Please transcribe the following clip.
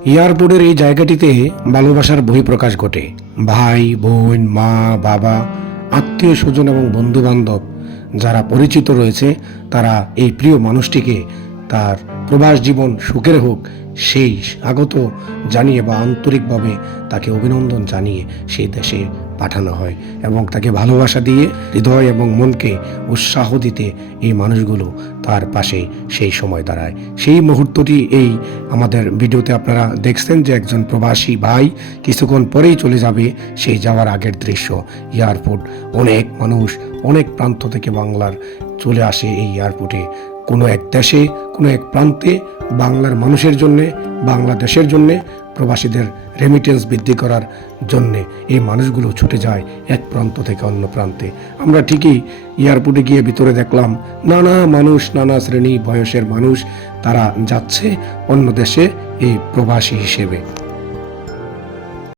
এয়ারপোর্টের এই জায়গাটিতে ভালোবাসার বহিঃপ্রকাশ ঘটে। ভাই, বোন, মা, বাবা, আত্মীয় স্বজন এবং বন্ধু বান্ধব যারা পরিচিত রয়েছে, তারা এই প্রিয় মানুষটিকে তার প্রবাস জীবন সুখের হোক সেই স্বাগত জানিয়ে বা আন্তরিকভাবে তাকে অভিনন্দন জানিয়ে সেই দেশে পাঠানো হয় এবং তাকে ভালোবাসা দিয়ে হৃদয় এবং মনকে উৎসাহ দিতে এই মানুষগুলো তার পাশে সেই সময় দাঁড়ায়। সেই মুহূর্তটি এই আমাদের ভিডিওতে আপনারা দেখছেন যে একজন প্রবাসী ভাই কিছুক্ষণ পরেই চলে যাবে। সেই যাওয়ার আগের দৃশ্য, এয়ারপোর্ট, অনেক মানুষ অনেক প্রান্ত থেকে বাংলার চলে আসে এই এয়ারপোর্টে। কোনো এক দেশে, কোনো এক প্রান্তে বাংলার মানুষের জন্যে, বাংলাদেশের জন্যে, প্রবাসীদের রেমিটেন্স বৃদ্ধি করার জন্যে এই মানুষগুলো ছুটে যায় এক প্রান্ত থেকে অন্য প্রান্তে। আমরা ঠিকই এয়ারপোর্টে গিয়ে ভিতরে দেখলাম নানা মানুষ, নানা শ্রেণী বয়সের মানুষ, তারা যাচ্ছে অন্য দেশে এই প্রবাসী হিসেবে।